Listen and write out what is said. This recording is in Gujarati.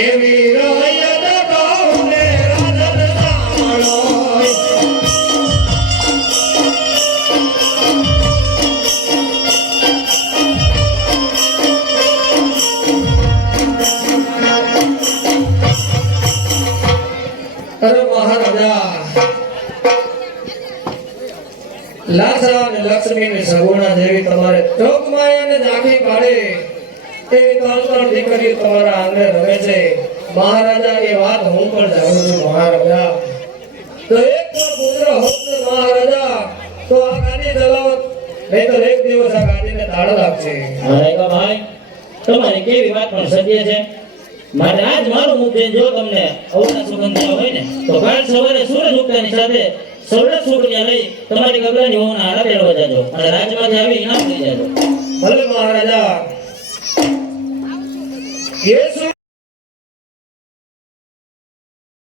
એવી રયત ગૌને રાજન જાણો અરે મહારાજા લાસા અને લક્ષ્મી ની સગુણા જેવી તમારે જોગમાયાને ઝાંખી પાડે એવી ત્રણ દીકરીઓ તમારા આંગણે રમે છે મહારાજા એ વાત હું પણ જાણું છું મહારાજા તો એક પુત્ર હોત ને મહારાજા તો આ ગાડી ચલાવત નહીં તો એક દિવસ આ ગાડીને તાળ લાગશે ભાઈ તમારી કેવી વાત પણ સત્ય છે મારે આજ મારું મુખ જો તમને અવના સુગંધ હોય ને તો કાલ સવારે સૂરજ ઉગતાની સાથે સૌરભ સુગંધિયા લઈ તમારી ગગડાની હોના હારા પહેરવા જાજો અને રાજમાંથી આવી ઇનામ લઈ જાજો ભલે મહારાજા યેસુ